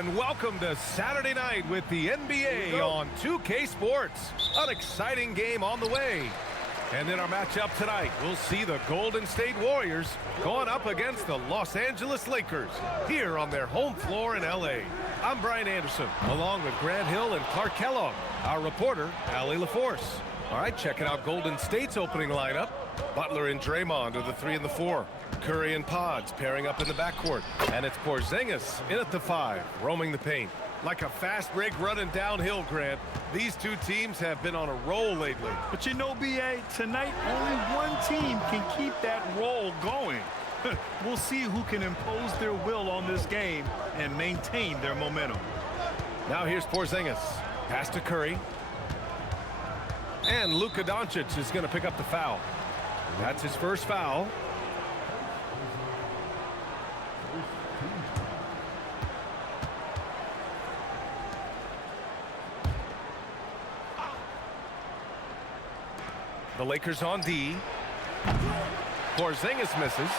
and welcome to Saturday night with the NBA on 2K Sports. An exciting game on the way. And in our matchup tonight, we'll see the Golden State Warriors going up against the Los Angeles Lakers here on their home floor in LA. I'm Brian Anderson, along with Grant Hill and Clark Kellogg, our reporter, Allie LaForce. All right, checking out Golden State's opening lineup. Butler and Draymond are the 3 and the 4. Curry and Pods pairing up in the backcourt. And it's Porzingis in at the 5, roaming the paint. Like a fast break running downhill, Grant. These two teams have been on a roll lately. But you know, B.A., tonight only one team can keep that roll going. We'll see who can impose their will on this game and maintain their momentum. Now here's Porzingis. Pass to Curry. And Luca Doncic is going to pick up the foul. That's his first foul. The Lakers on D. Porzingis misses.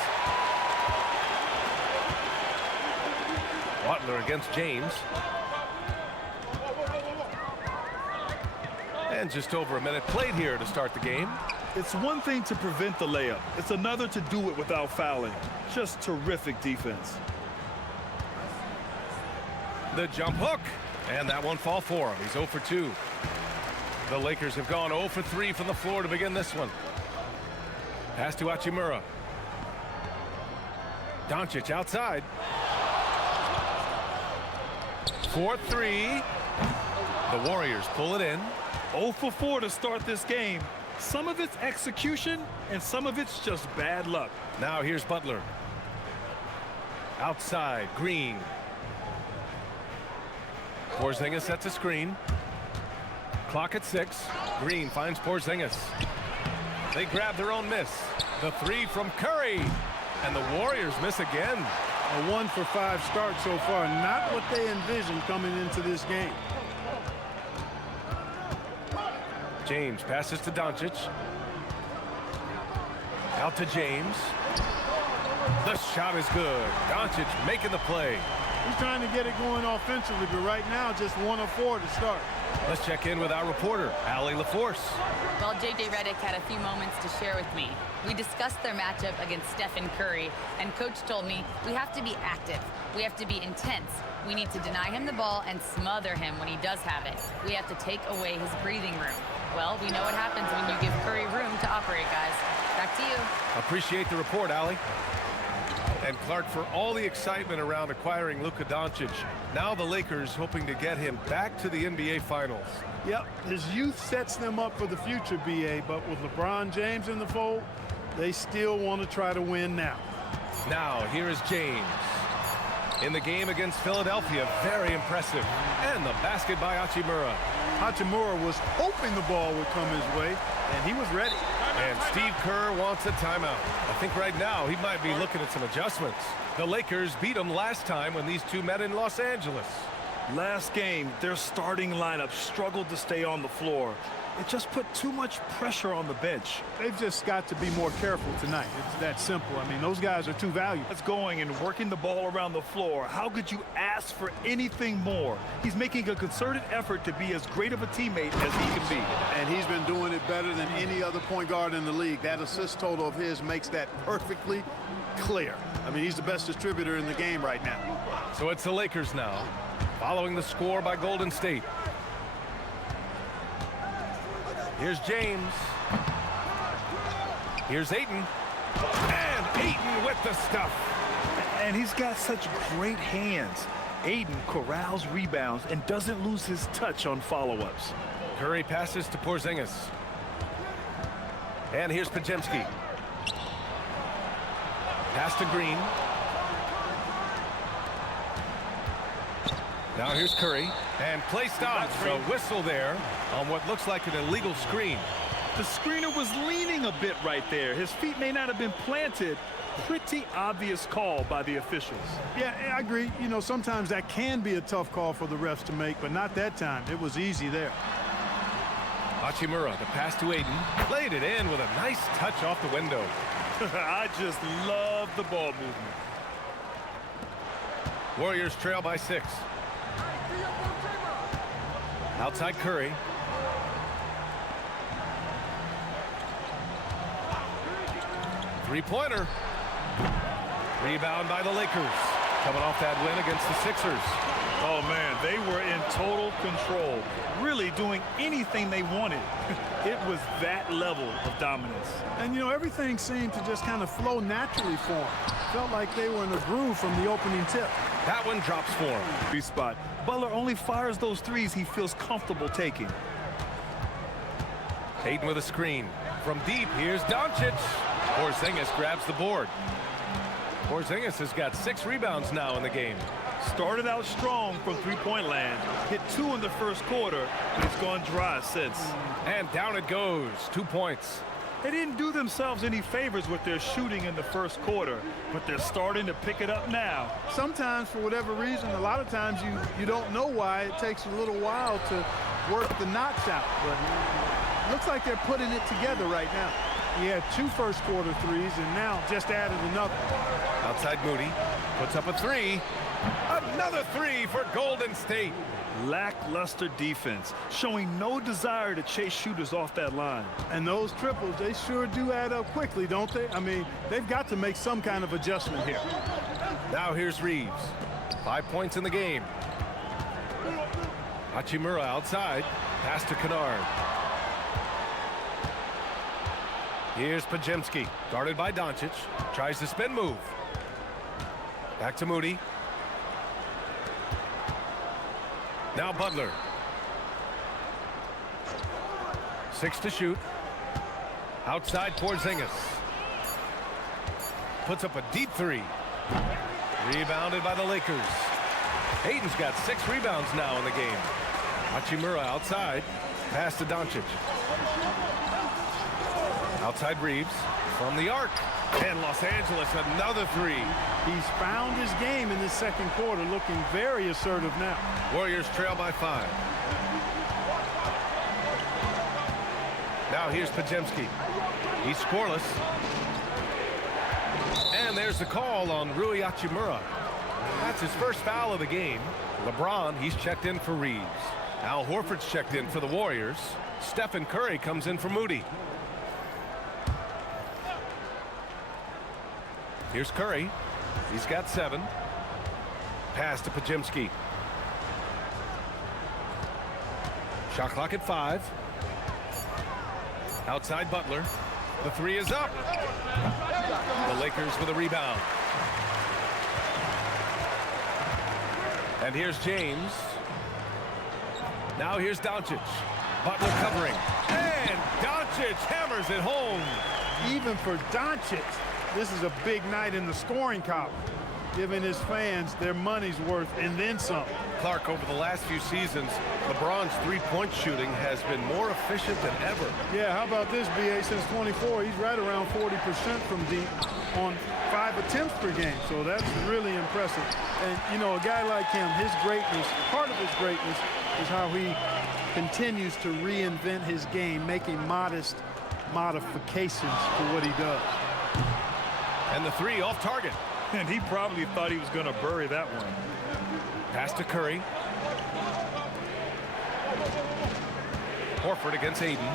Butler against James. And just over a minute played here to start the game. It's one thing to prevent the layup. It's another to do it without fouling. Just terrific defense. The jump hook. And that one fall for him. He's 0 for 2. The Lakers have gone 0 for 3 from the floor to begin this one. Pass to Hachimura. Doncic outside. 4-3. The Warriors pull it in. 0 for 4 to start this game. Some of it's execution, and some of it's just bad luck. Now here's Butler. Outside, Green. Porzingis sets a screen. Clock at 6. Green finds Porzingis. They grab their own miss. The 3 from Curry. And the Warriors miss again. A 1 for 5 start so far. Not what they envisioned coming into this game. James passes to Doncic. Out to James. The shot is good. Doncic making the play. He's trying to get it going offensively, but right now just 1 of 4 to start. Let's check in with our reporter, Allie LaForce. Well, J.J. Redick had a few moments to share with me. We discussed their matchup against Stephen Curry, and Coach told me we have to be active. We have to be intense. We need to deny him the ball and smother him when he does have it. We have to take away his breathing room. Well, we know what happens when you give Curry room to operate, guys. Back to you. Appreciate the report, Allie. And Clark, for all the excitement around acquiring Luca Doncic, now the Lakers hoping to get him back to the NBA Finals. Yep, his youth sets them up for the future, B.A., but with LeBron James in the fold, they still want to try to win now. Now, here is James. In the game against Philadelphia, very impressive. And the basket by Hachimura. Hachimura was hoping the ball would come his way, and he was ready. And Steve Kerr wants a timeout. I think right now he might be looking at some adjustments. The Lakers beat them last time when these two met in Los Angeles. Last game, their starting lineup struggled to stay on the floor. It just put too much pressure on the bench. They've just got to be more careful tonight. It's that simple. I mean, those guys are too valuable. That's going and working the ball around the floor. How could you ask for anything more? He's making a concerted effort to be as great of a teammate as he can be. And he's been doing it better than any other point guard in the league. That assist total of his makes that perfectly clear. I mean, he's the best distributor in the game right now. So it's the Lakers now, following the score by Golden State. Here's James. Here's Ayton. And Ayton with the stuff. And he's got such great hands. Ayton corrals rebounds and doesn't lose his touch on follow-ups. Curry passes to Porzingis. And here's Podziemski. Pass to Green. Now here's Curry. And play stops. A whistle there on what looks like an illegal screen. The screener was leaning a bit right there. His feet may not have been planted. Pretty obvious call by the officials. Yeah, I agree. You know, sometimes that can be a tough call for the refs to make, but not that time. It was easy there. Hachimura, the pass to Ayton. Played it in with a nice touch off the window. I just love the ball movement. Warriors trail by 6. Outside Curry. Three-pointer. Rebound by the Lakers. Coming off that win against the Sixers. Oh, man, they were in total control, really doing anything they wanted. It was that level of dominance. And, you know, everything seemed to just kind of flow naturally for them. Felt like they were in a groove from the opening tip. That one drops for him. Free spot. Butler only fires those threes he feels comfortable taking. Ayton with a screen. From deep, here's Doncic. Porzingis grabs the board. Porzingis has got 6 rebounds now in the game. Started out strong from three-point land. Hit 2 in the first quarter, but it's gone dry since. And down it goes. 2 points. They didn't do themselves any favors with their shooting in the first quarter, but they're starting to pick it up now. Sometimes, for whatever reason, a lot of times you don't know why. It takes a little while to work the knots out. But it looks like they're putting it together right now. He had 2 first-quarter threes and now just added another. Outside Moody. Puts up a 3. Another 3 for Golden State. Lackluster defense, showing no desire to chase shooters off that line. And those triples, they sure do add up quickly, don't they? I mean, they've got to make some kind of adjustment here. Now here's Reeves. 5 points in the game. Hachimura outside. Pass to Kennard. Here's Porzingis, guarded by Doncic. Tries the spin move. Back to Moody. Now Butler. 6 to shoot. Outside Porzingis. Puts up a deep 3. Rebounded by the Lakers. Ayton's got 6 rebounds now in the game. Hachimura outside. Pass to Doncic. Outside Reeves from the arc. And Los Angeles another 3. He's found his game in this second quarter, looking very assertive now. Warriors trail by 5. Now here's Porzingis. He's scoreless. And there's the call on Rui Hachimura. That's his first foul of the game. LeBron, he's checked in for Reeves. Al Horford's checked in for the Warriors. Stephen Curry comes in for Moody. Here's Curry. He's got 7. Pass to Porzingis. Shot clock at 5. Outside Butler. The 3 is up. The Lakers with a rebound. And here's James. Now here's Doncic. Butler covering. And Doncic hammers it home. Even for Doncic, this is a big night in the scoring column, giving his fans their money's worth and then some. Clark, over the last few seasons, LeBron's three-point shooting has been more efficient than ever. Yeah, how about this, BA? Since 24, he's right around 40% from deep on 5 attempts per game. So that's really impressive. And, you know, a guy like him, his greatness, part of his greatness is how he continues to reinvent his game, making modest modifications for what he does. And the 3 off target. And he probably thought he was going to bury that one. Pass to Curry. Horford against Ayton.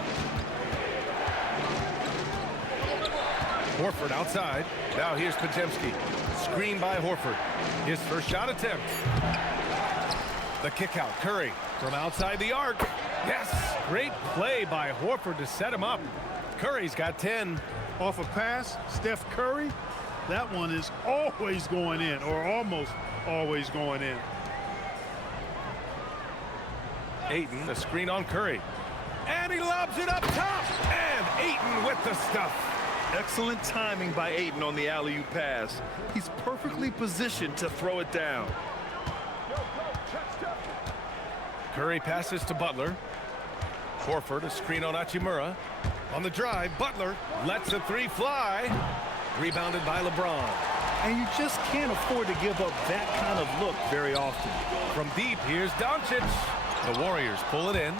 Horford outside. Now here's Porzingis. Screen by Horford. His first shot attempt. The kick out. Curry from outside the arc. Yes! Great play by Horford to set him up. Curry's got 10. Off a pass, Steph Curry, that one is always going in, or almost always going in. Ayton, the screen on Curry. And he lobs it up top. And Ayton with the stuff. Excellent timing by Ayton on the alley-oop pass. He's perfectly positioned to throw it down. Curry passes to Butler. Horford, a screen on Hachimura. On the drive, Butler lets the 3 fly. Rebounded by LeBron. And you just can't afford to give up that kind of look very often. From deep, here's Doncic. The Warriors pull it in.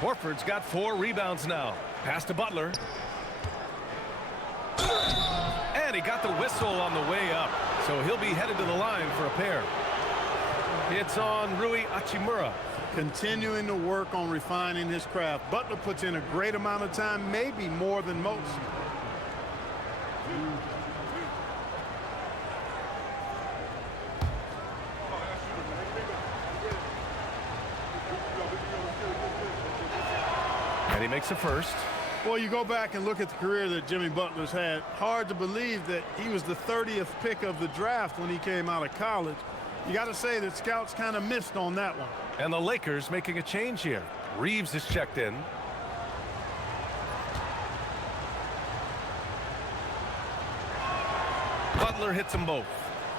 Horford's got 4 rebounds now. Pass to Butler. And he got the whistle on the way up. So he'll be headed to the line for a pair. It's on Rui Hachimura. Continuing to work on refining his craft. Butler puts in a great amount of time, maybe more than most. And he makes the first. Well, you go back and look at the career that Jimmy Butler's had. Hard to believe that he was the 30th pick of the draft when he came out of college. You got to say that scouts kind of missed on that one. And the Lakers making a change here. Reeves is checked in. Butler hits them both.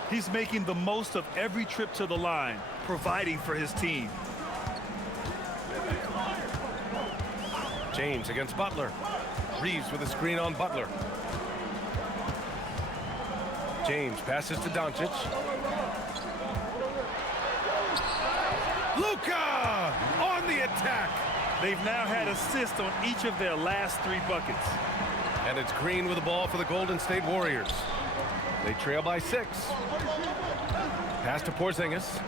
He's making the most of every trip to the line, providing for his team. James against Butler. Reeves with a screen on Butler. James passes to Doncic. Luca on the attack. They've now had assists on each of their last 3 buckets. And it's Green with the ball for the Golden State Warriors. They trail by 6. Pass to Porzingis.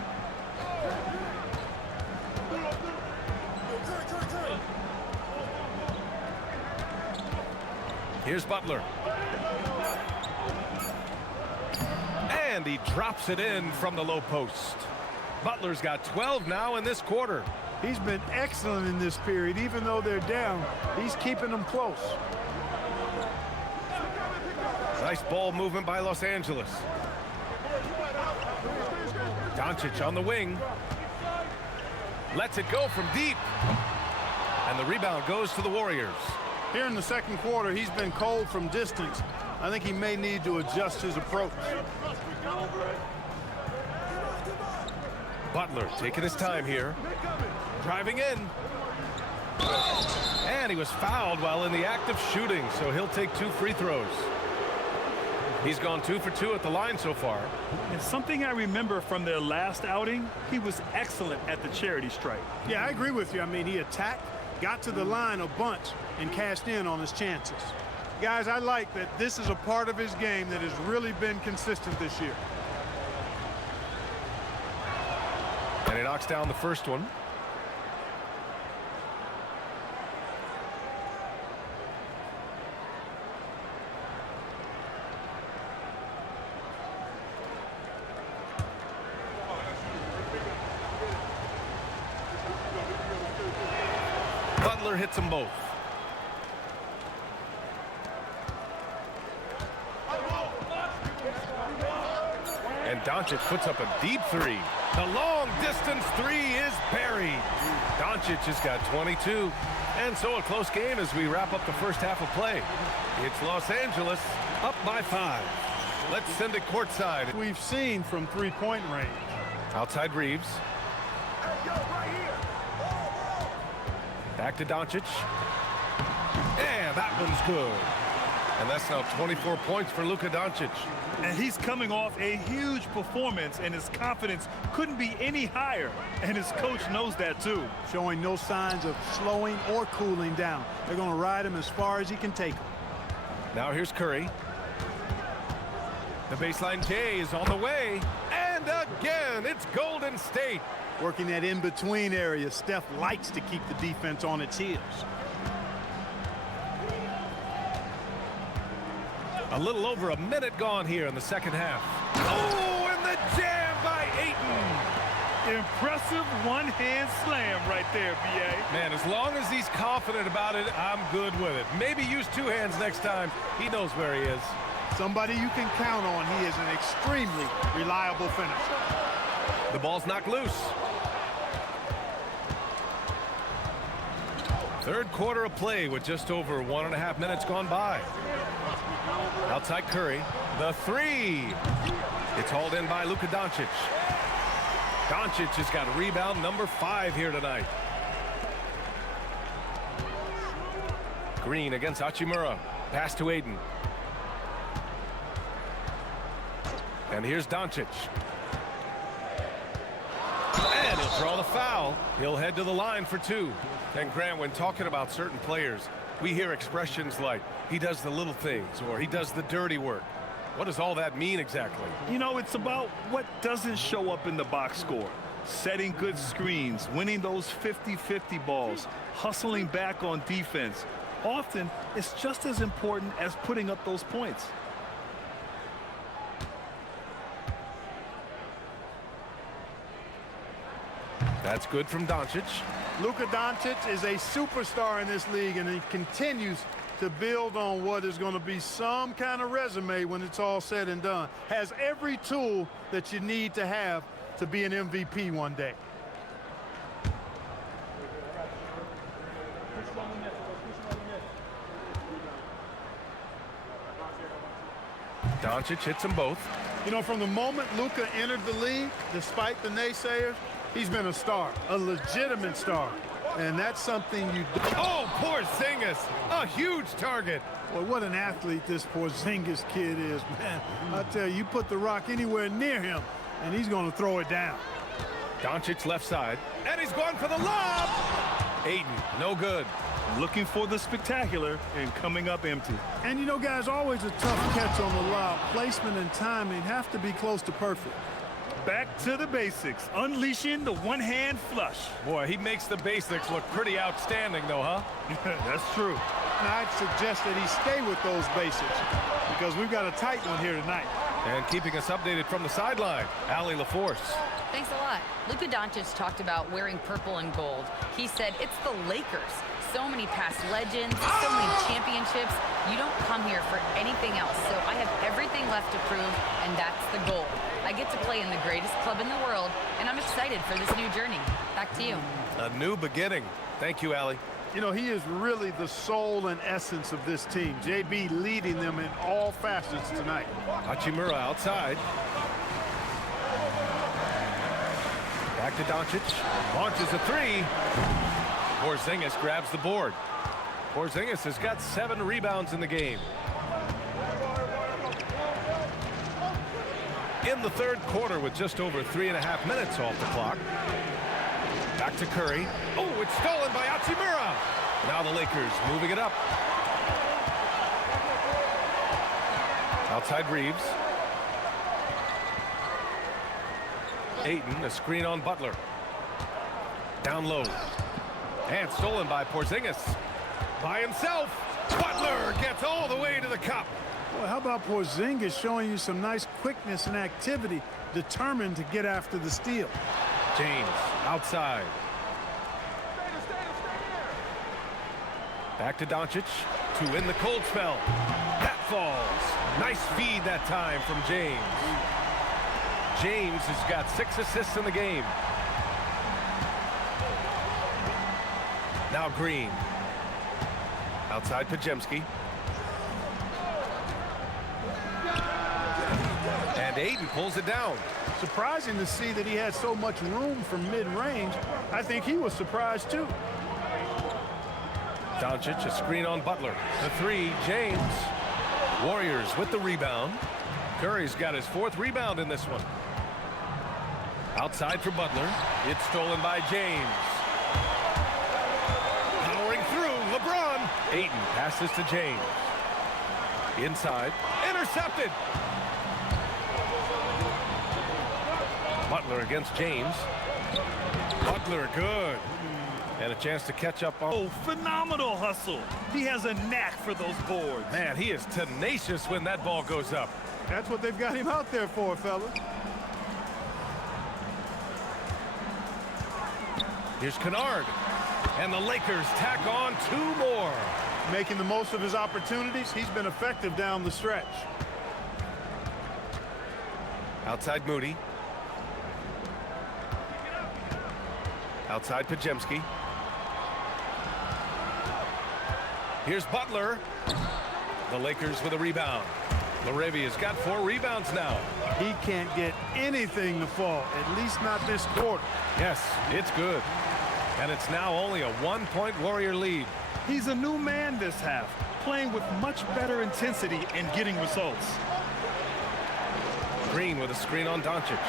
Here's Butler. And he drops it in from the low post. Butler's got 12 now in this quarter. He's been excellent in this period. Even though they're down, he's keeping them close. Nice ball movement by Los Angeles. Doncic on the wing. Lets it go from deep. And the rebound goes to the Warriors. Here in the second quarter, he's been cold from distance. I think he may need to adjust his approach. Butler taking his time here. Driving in. And he was fouled while in the act of shooting, so he'll take 2 free throws. He's gone 2 for 2 at the line so far. And something I remember from their last outing, he was excellent at the charity stripe. Yeah, I agree with you. I mean, he attacked, got to the line a bunch, and cashed in on his chances. Guys, I like that this is a part of his game that has really been consistent this year. And he knocks down the first one. Butler hits them both. And Doncic puts up a deep 3. The long distance 3 is buried. Doncic has got 22. And so a close game as we wrap up the first half of play. It's Los Angeles up by 5. Let's send it courtside. We've seen from 3-point range. Outside Reeves. Back to Doncic. And that one's good. And that's now 24 points for Luca Doncic. And he's coming off a huge performance, and his confidence couldn't be any higher. And his coach knows that too. Showing no signs of slowing or cooling down. They're going to ride him as far as he can take him. Now here's Curry. The baseline K is on the way. And again, it's Golden State. Working that in-between area. Steph likes to keep the defense on its heels. A little over a minute gone here in the second half. Oh, and the jam by Ayton. Impressive one-hand slam right there, B.A. Man, as long as he's confident about it, I'm good with it. Maybe use 2 hands next time. He knows where he is. Somebody you can count on. He is an extremely reliable finisher. The ball's knocked loose. Third quarter of play with just over 1.5 minutes gone by. Outside Curry, the 3. It's hauled in by Luca Doncic. Doncic has got rebound number 5 here tonight. Green against Hachimura. Pass to Ayton. And here's Doncic. And he'll draw the foul. He'll head to the line for 2. And Grant, when talking about certain players, we hear expressions like, he does the little things, or he does the dirty work. What does all that mean exactly? You know, it's about what doesn't show up in the box score. Setting good screens, winning those 50-50 balls, hustling back on defense. Often, it's just as important as putting up those points. That's good from Doncic. Luca Doncic is a superstar in this league, and he continues to build on what is going to be some kind of resume when it's all said and done. Has every tool that you need to have to be an MVP one day. Doncic hits them both. You know, from the moment Luca entered the league, despite the naysayers, he's been a star, a legitimate star. And that's something you do. Oh, Porzingis, a huge target. Boy, what an athlete this Porzingis kid is, man. I tell you, you put the rock anywhere near him, and he's going to throw it down. Doncic left side, and he's going for the lob. Ayton, no good. Looking for the spectacular and coming up empty. And you know, guys, always a tough catch on the lob. Placement and timing have to be close to perfect. Back to the basics, unleashing the one-hand flush. Boy, he makes the basics look pretty outstanding, though, huh? That's true. And I'd suggest that he stay with those basics because we've got a tight one here tonight. And keeping us updated from the sideline, Allie LaForce. Thanks a lot. Luca Doncic talked about wearing purple and gold. He said it's the Lakers. So many past legends, so many championships. You don't come here for anything else. So I have everything left to prove, and that's the goal. I get to play in the greatest club in the world, and I'm excited for this new journey. Back to you. A new beginning. Thank you, Allie. You know, he is really the soul and essence of this team. JB leading them in all facets tonight. Hachimura outside. Back to Doncic. Launches a three. Porzingis grabs the board. Porzingis has got 7 rebounds in the game. In the third quarter with just over 3.5 minutes off the clock. Back to Curry. Oh, it's stolen by Hachimura. Now the Lakers moving it up. Outside Reeves. Ayton, a screen on Butler. Down low. And stolen by Porzingis. By himself. Butler gets all the way to the cup. Boy, how about Porzingis showing you some nice quickness and activity, determined to get after the steal. James outside. Back to Doncic to win the cold spell. That falls. Nice feed that time from James. James has got 6 assists in the game. Now Green. Outside Podziemski. And Ayton pulls it down. Surprising to see that he had so much room from mid-range. I think he was surprised too. Doncic, a screen on Butler. The three, James. Warriors with the rebound. Curry's got his 4th rebound in this one. Outside for Butler. It's stolen by James. Powering through, LeBron. Ayton passes to James. Inside, intercepted. Butler against James. Butler, good. And a chance to catch up on. Oh, phenomenal hustle. He has a knack for those boards. Man, he is tenacious when that ball goes up. That's what they've got him out there for, fella. Here's Kennard. And the Lakers tack on 2 more. Making the most of his opportunities. He's been effective down the stretch. Outside Moody. Outside Podziemski. Here's Butler. The Lakers with a rebound. Laravia's got 4 rebounds now. He can't get anything to fall, at least not this quarter. Yes, it's good. And it's now only a 1-point Warrior lead. He's a new man this half, playing with much better intensity and getting results. Green with a screen on Doncic.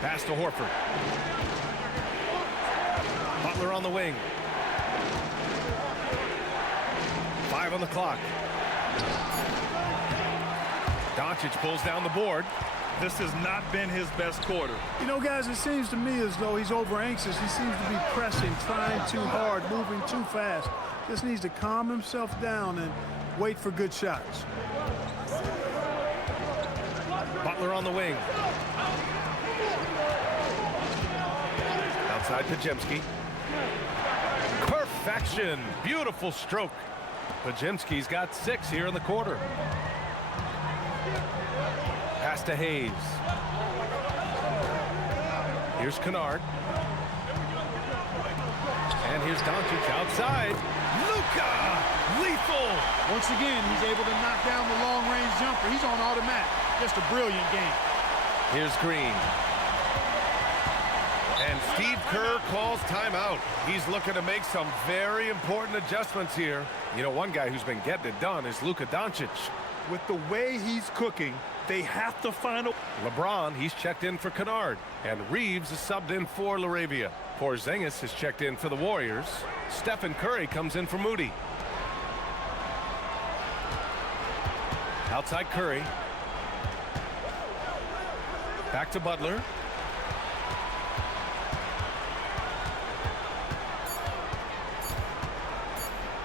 Pass to Horford. Butler on the wing. 5 on the clock. Doncic pulls down the board. This has not been his best quarter. You know, guys, it seems to me as though he's over-anxious. He seems to be pressing, trying too hard, moving too fast. Just needs to calm himself down and wait for good shots. Butler on the wing. Outside Porzingis. Perfection. Beautiful stroke. Porzingis got 6 here in the quarter. Pass to Hayes. Here's Kennard. And here's Doncic outside. Luca! Lethal! Once again, he's able to knock down the long-range jumper. He's on automatic. Just a brilliant game. Here's Green. And Steve Kerr calls timeout. He's looking to make some very important adjustments here. You know, one guy who's been getting it done is Luca Doncic. With the way he's cooking, they have to find a... LeBron, he's checked in for Kennard. And Reeves is subbed in for LaRavia. Porzingis has checked in for the Warriors. Stephen Curry comes in for Moody. Outside Curry. Back to Butler.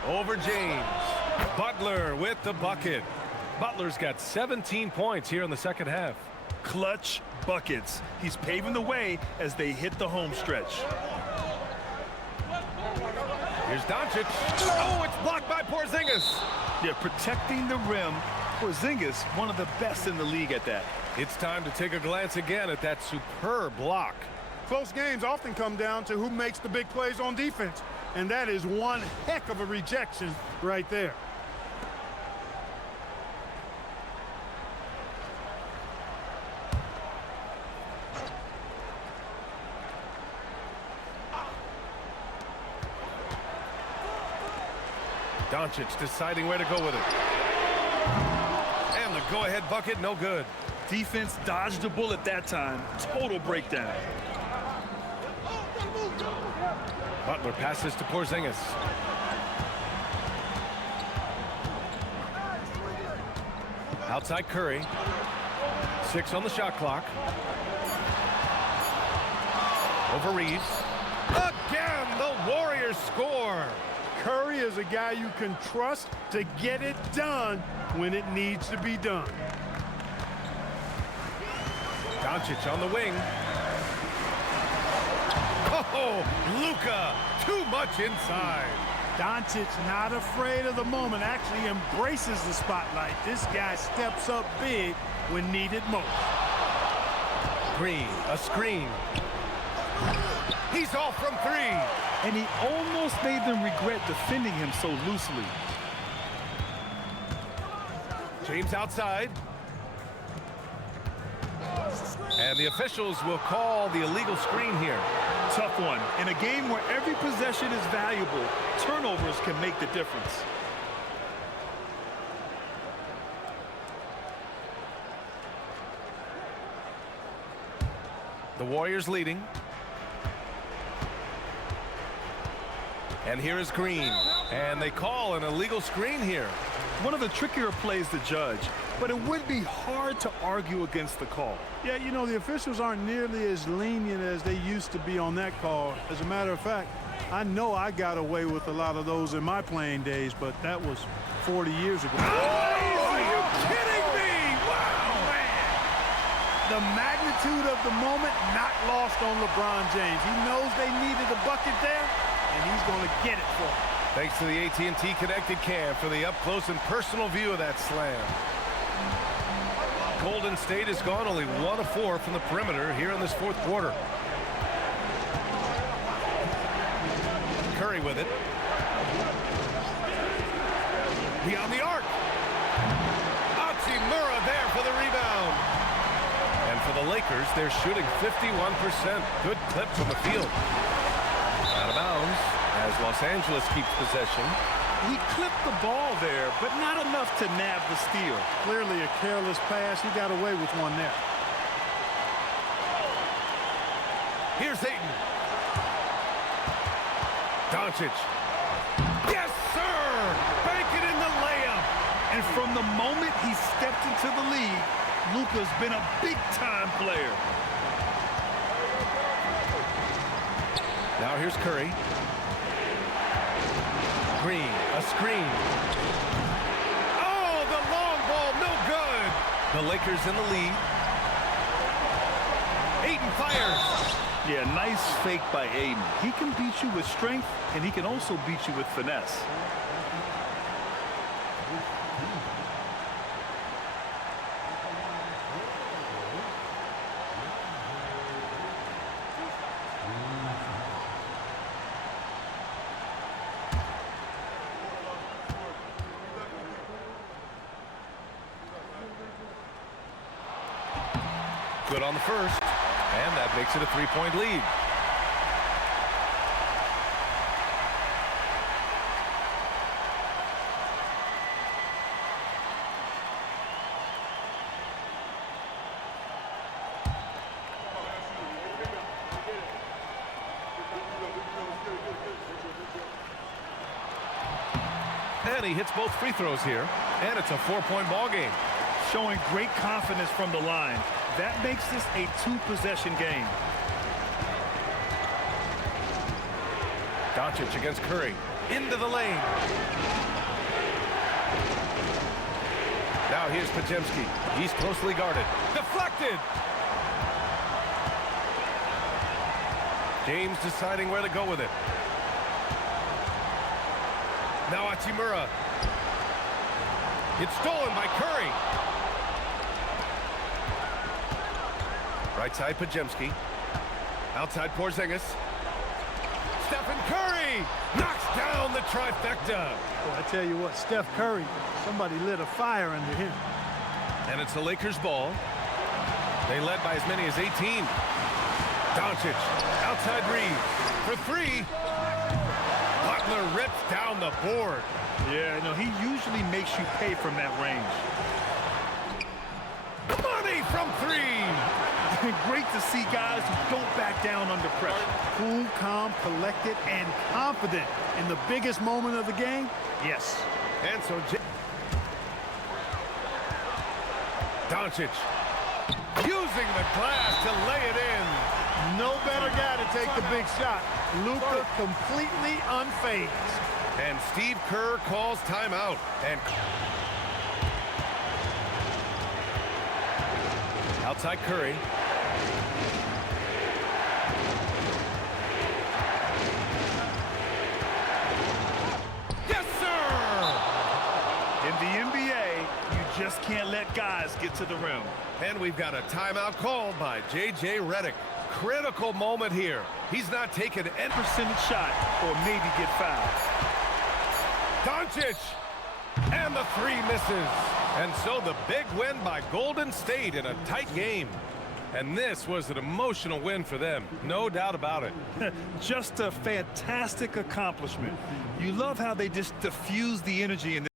Over James. Butler with the bucket. Butler's got 17 points here in the second half. Clutch buckets. He's paving the way as they hit the home stretch. Here's Doncic. Oh, it's blocked by Porzingis. Yeah, protecting the rim. Porzingis, one of the best in the league at that. It's time to take a glance again at that superb block. Close games often come down to who makes the big plays on defense. And that is one heck of a rejection right there. Doncic deciding where to go with it. And the go-ahead bucket, no good. Defense dodged the bullet that time. Total breakdown. Butler passes to Porzingis. Outside Curry. 6 on the shot clock. Over Reeves. Again, the Warriors score. Curry is a guy you can trust to get it done when it needs to be done. Doncic on the wing. Oh, Luca, too much inside. Doncic not afraid of the moment, actually embraces the spotlight. This guy steps up big when needed most. Green, a screen. He's off from 3. And he almost made them regret defending him so loosely. James outside. And the officials will call the illegal screen here. Tough one. In a game where every possession is valuable, turnovers can make the difference. The Warriors leading. And here is Green. And they call an illegal screen here. One of the trickier plays to judge, but it would be hard to argue against the call. Yeah, you know, the officials aren't nearly as lenient as they used to be on that call. As a matter of fact, I know I got away with a lot of those in my playing days, but that was 40 years ago. Oh, are you kidding me? Wow, man. The magnitude of the moment not lost on LeBron James. He knows they needed a bucket there, and he's going to get it for them. Thanks to the AT&T Connected Cam for the up-close and personal view of that slam. Golden State has gone only 1 of 4 from the perimeter here in this fourth quarter. Curry with it. Beyond the arc. Hachimura there for the rebound. And for the Lakers, they're shooting 51%. Good clip from the field. Out of bounds as Los Angeles keeps possession. He clipped the ball there, but not enough to nab the steal. Clearly a careless pass. He got away with one there. Here's Ayton. Doncic. Yes, sir! Bank it in the layup. And from the moment he stepped into the league, Luca's been a big-time player. Now here's Curry. Green, a screen. Oh, the long ball, no good. The Lakers in the lead. Ayton fires. Yeah, nice fake by Ayton. He can beat you with strength, and he can also beat you with finesse. Good on the first, and that makes it a three-point lead. And he hits both free throws here, and it's a four-point ball game. Showing great confidence from the line. That makes this a two-possession game. Doncic against Curry. Into the lane. Now here's Porzingis. He's closely guarded. Deflected. James deciding where to go with it. Now Hachimura. It's stolen by Curry. Right side, Porzingis. Outside, Porzingis. Stephen Curry knocks down the trifecta. Well, I tell you what, Steph Curry, somebody lit a fire under him. And it's the Lakers' ball. They led by as many as 18. Doncic, outside Reeves for three. Butler rips down the board. Yeah, no, he usually makes you pay from that range. Money from three. Great to see guys who don't back down under pressure. Cool, calm, collected, and confident in the biggest moment of the game. Yes. And so Doncic using the glass to lay it in. No better guy to take the big shot. Luca completely unfazed. And Steve Kerr calls timeout. And outside Curry. Yes, sir! In the NBA, you just can't let guys get to the rim. And we've got a timeout called by J.J. Redick. Critical moment here. He's not taking any Percentage shot or maybe get fouled. Doncic! And the three misses. And so the big win by Golden State in a tight game. And this was an emotional win for them. No doubt about it. Just a fantastic accomplishment. You love how they just diffuse the energy in